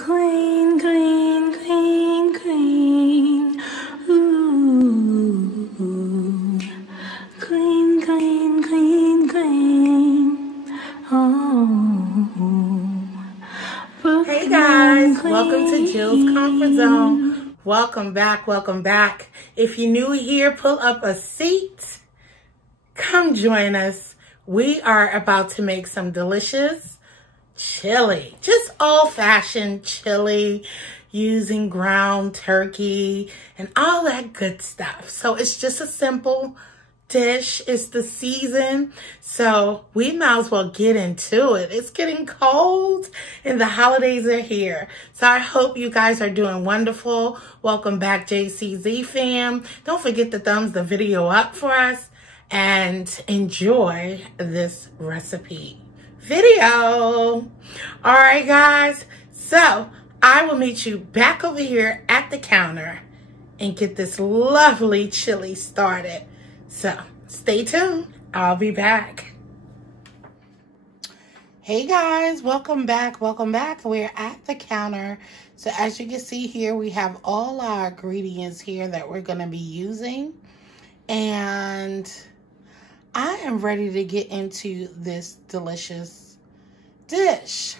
Clean, clean, clean, clean. Ooh. Clean, clean, clean, clean. Oh. Hey guys, welcome to Jill's Comfort Zone. Welcome back, welcome back. If you're new here, pull up a seat. Come join us. We are about to make some delicious chili, just old-fashioned chili using ground turkey and all that good stuff. So it's just a simple dish. It's the season, so we might as well get into it. It's getting cold and the holidays are here. So I hope you guys are doing wonderful. Welcome back, JCZ fam. Don't forget to thumbs the video up for us and enjoy this recipe video. All right, guys. So I will meet you back over here at the counter and get this lovely chili started. So stay tuned. I'll be back. Hey guys, welcome back. Welcome back. We're at the counter. So as you can see here, we have all our ingredients here that we're going to be using. And I am ready to get into this delicious dish.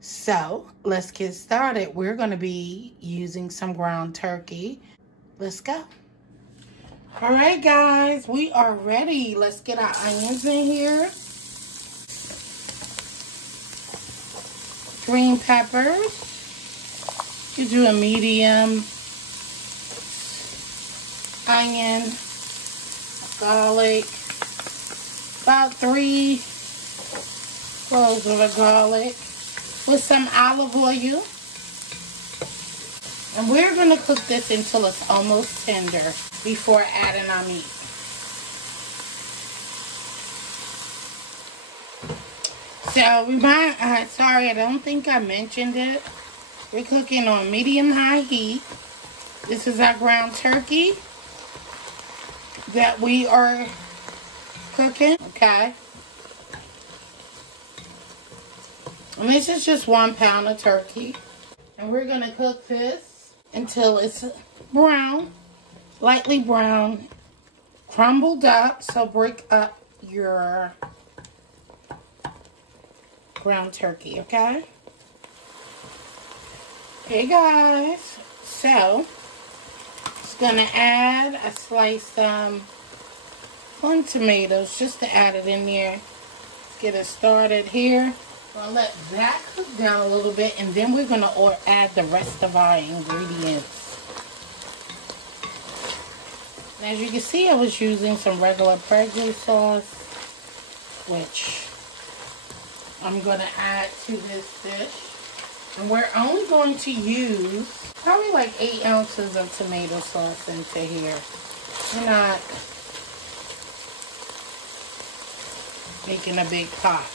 So let's get started. We're going to be using some ground turkey. Let's go. All right, guys, we are ready. Let's get our onions in here. Green peppers. You do a medium. Onion. Garlic. About 3 cloves of a garlic with some olive oil. And we're going to cook this until it's almost tender before adding our meat. So, sorry, I don't think I mentioned it. We're cooking on medium-high heat. This is our ground turkey that we are cooking, okay? And this is just 1 pound of turkey. And we're going to cook this until it's brown, lightly brown, crumbled up. So break up your ground turkey, okay? Okay, guys. So, just going to add, I sliced one tomatoes just to add it in there. Let's get it started here. I'll let that cook down a little bit, and then we're going to add the rest of our ingredients. And as you can see, I was using some regular Prego sauce, which I'm going to add to this dish. And we're only going to use probably like 8 ounces of tomato sauce into here. We're not making a big pot.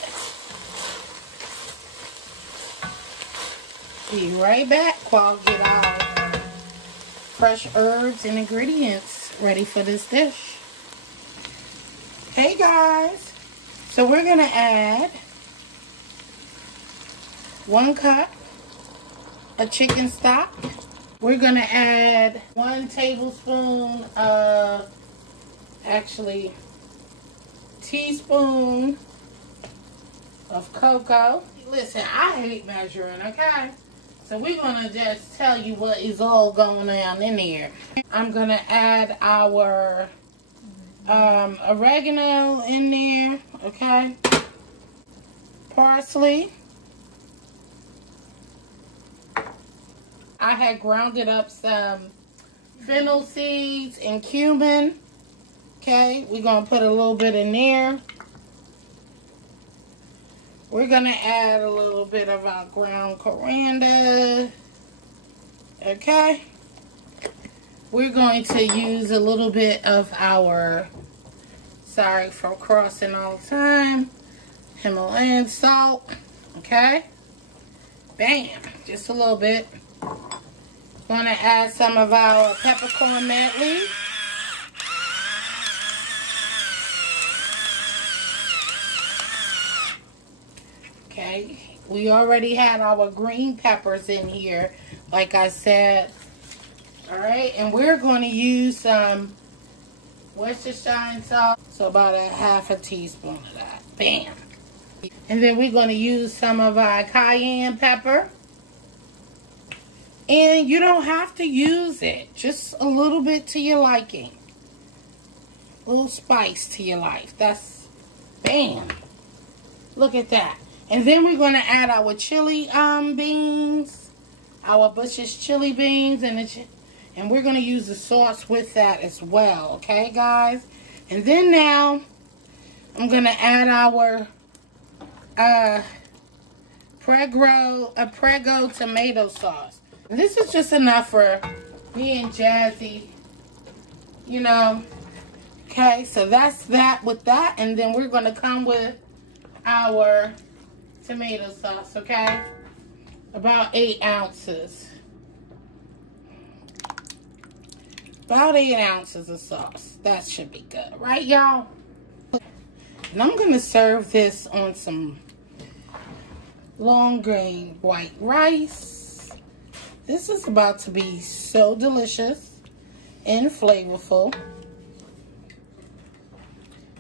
Be right back while I get our fresh herbs and ingredients ready for this dish. Hey guys, so we're going to add 1 cup of chicken stock. We're going to add 1 tablespoon of, actually, teaspoon of cocoa. Listen, I hate measuring, okay? So we're going to just tell you what is all going on in here. I'm going to add our oregano in there, okay? Parsley. I had grounded up some fennel seeds and cumin. Okay, we're going to put a little bit in there. We're going to add a little bit of our ground coriander. Okay. We're going to use a little bit of our, sorry for crossing all the time, Himalayan salt. Okay. Bam. Just a little bit. Going to add some of our peppercorn medley. Okay, We already had our green peppers in here, like I said. All right, and we're going to use some Worcestershire sauce. So about a half a teaspoon of that. Bam. And then we're going to use some of our cayenne pepper. And you don't have to use it. Just a little bit to your liking. A little spice to your life. That's, bam. Look at that. And then we're going to add our chili beans. Our Bush's chili beans. And we're going to use the sauce with that as well. Okay, guys? And then now, I'm going to add our Prego tomato sauce. And this is just enough for me and Jazzie, you know. Okay, so that's that with that. And then we're going to come with our tomato sauce, okay? About 8 ounces. About 8 ounces of sauce. That should be good, right, y'all? And I'm going to serve this on some long grain white rice. This is about to be so delicious and flavorful.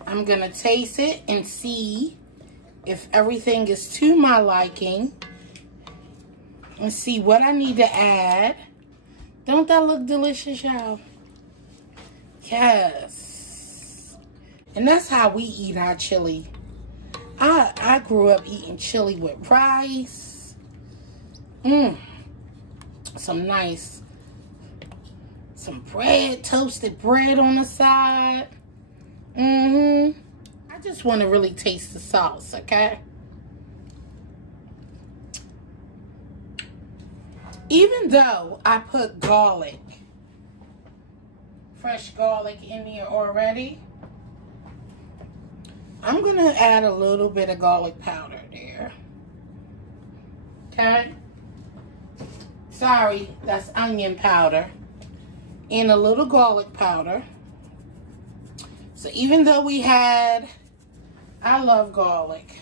I'm going to taste it and see if everything is to my liking. And see what I need to add. Don't that look delicious, y'all? Yes. And that's how we eat our chili. I grew up eating chili with rice. Some bread, toasted bread on the side. I just want to really taste the sauce, okay? Even though I put garlic, fresh garlic in here already, I'm going to add a little bit of garlic powder there. Okay? Sorry, that's onion powder. And a little garlic powder. So even though I love garlic.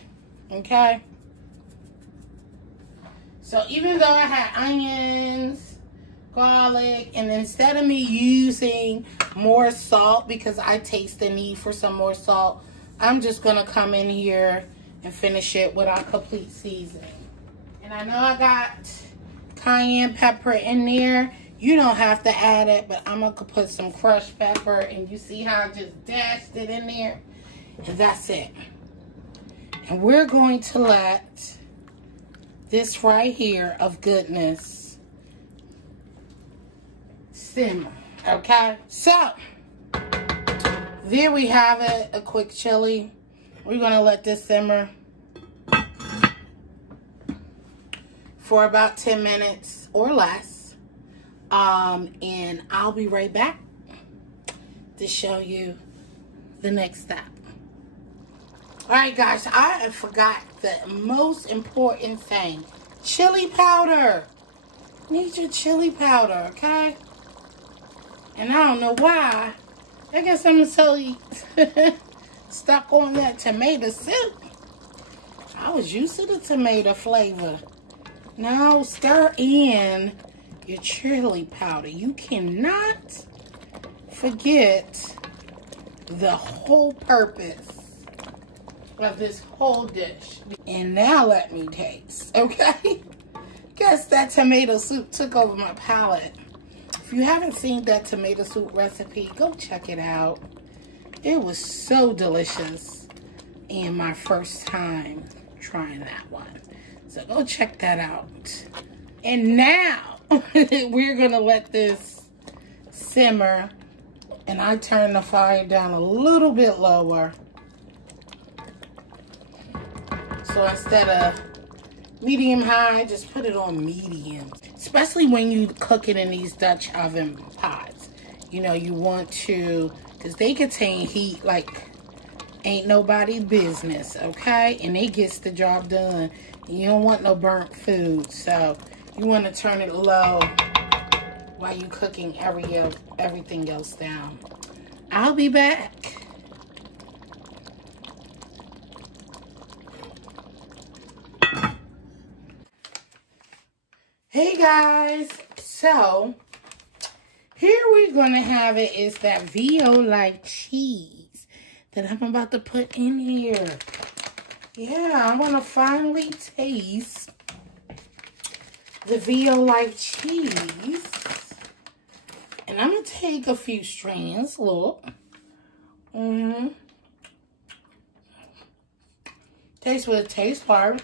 Okay? So even though I had onions, garlic, and instead of me using more salt because I taste the need for some more salt, I'm just going to come in here and finish it with our complete seasoning. And I know I got cayenne pepper in there. You don't have to add it, but I'm going to put some crushed pepper. And you see how I just dashed it in there? And that's it. And we're going to let this right here of goodness simmer. Okay? So, there we have it, a quick chili. We're going to let this simmer for about 10 minutes or less. And I'll be right back to show you the next step. Alright guys, I forgot the most important thing. Chili powder. Need your chili powder, okay? And I don't know why. I guess I'm so stuck on that tomato soup. I was used to the tomato flavor. Now stir in your chili powder. You cannot forget the whole purpose of this whole dish. And now let me taste, okay? Guess that tomato soup took over my palate. If you haven't seen that tomato soup recipe, go check it out. It was so delicious. And my first time trying that one. So go check that out. And now, we're going to let this simmer. And I turn the fire down a little bit lower. So instead of medium high, just put it on medium. Especially when you cook it in these Dutch oven pots. You know, you want to, because they contain heat like ain't nobody's business, okay? And it gets the job done. You don't want no burnt food. So you want to turn it low while you're cooking everything else down. I'll be back. Hey guys, so here we're going to have it is that Viola cheese that I'm about to put in here. Yeah, I want to finally taste the Viola cheese. And I'm going to take a few strands, look. Taste with a taste part.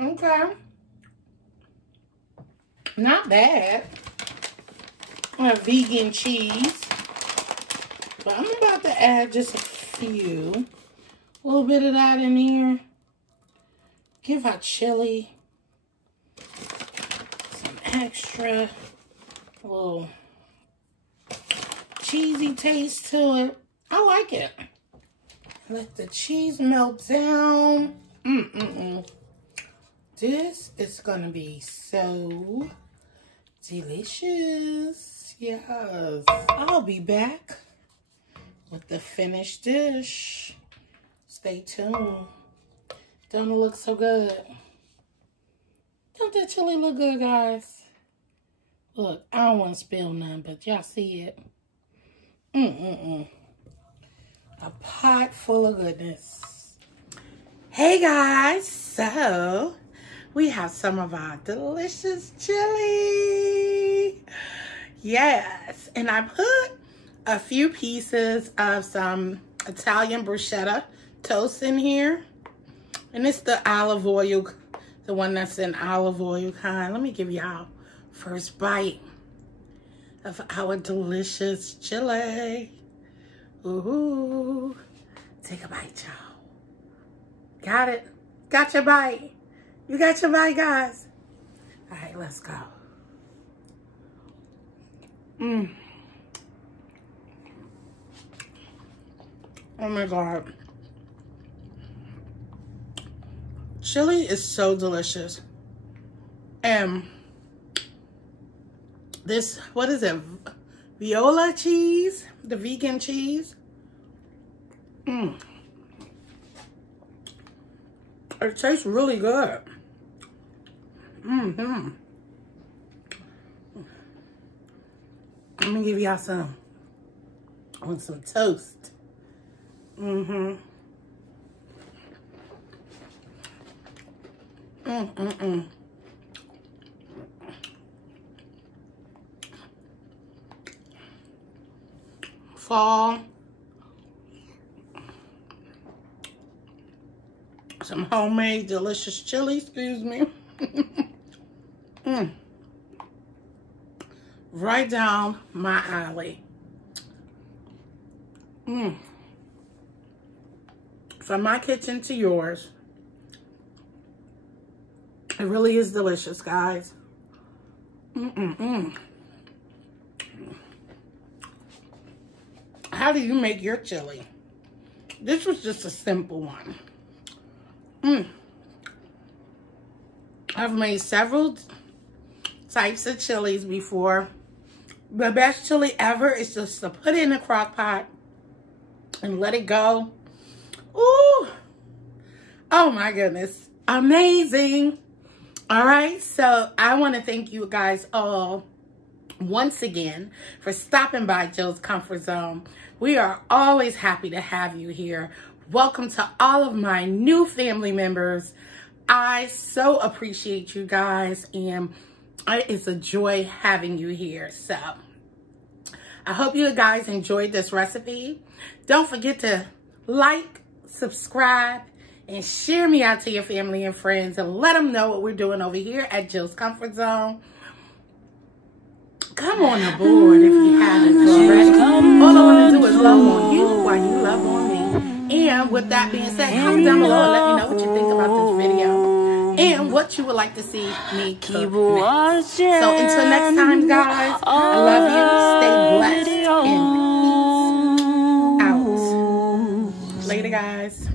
Okay. Not bad. A vegan cheese. But I'm about to add just a few. A little bit of that in here. Give our chili some extra little cheesy taste to it. I like it. Let the cheese melt down. This is gonna be so delicious. Yes. I'll be back with the finished dish. Stay tuned. Don't it look so good? Don't that chili look good, guys? Look, I don't want to spill none, but y'all see it. A pot full of goodness. Hey guys, so we have some of our delicious chili. Yes, and I put a few pieces of some Italian bruschetta toast in here. And it's the olive oil, the one that's in olive oil kind. Let me give y'all first bite of our delicious chili. Ooh, take a bite, y'all. Got it? Got your bite? You got your bite, guys? All right, let's go. Oh my God. Chili is so delicious. And this, what is it? Viola cheese, the vegan cheese. It tastes really good. Let me give y'all some on some toast. Fall. Some homemade delicious chili, excuse me. Right down my alley. From my kitchen to yours. It really is delicious, guys. How do you make your chili? This was just a simple one. I've made several types of chilies before. The best chili ever is just to put it in a crock pot and let it go. Ooh. Oh my goodness. Amazing. All right. So I want to thank you guys all once again for stopping by Jill's Comfort Zone. We are always happy to have you here. Welcome to all of my new family members. I so appreciate you guys, and it's a joy having you here. So I hope you guys enjoyed this recipe. Don't forget to like, subscribe, and share me out to your family and friends, and let them know what we're doing over here at Jill's Comfort Zone. Come on aboard if you haven't already. All I want to do is love on you while you love on me. And with that being said, comment down below and let me know what you think about this video and what you would like to see me cook next. So until next time, guys, I love you. Stay blessed and peace out. Later, guys.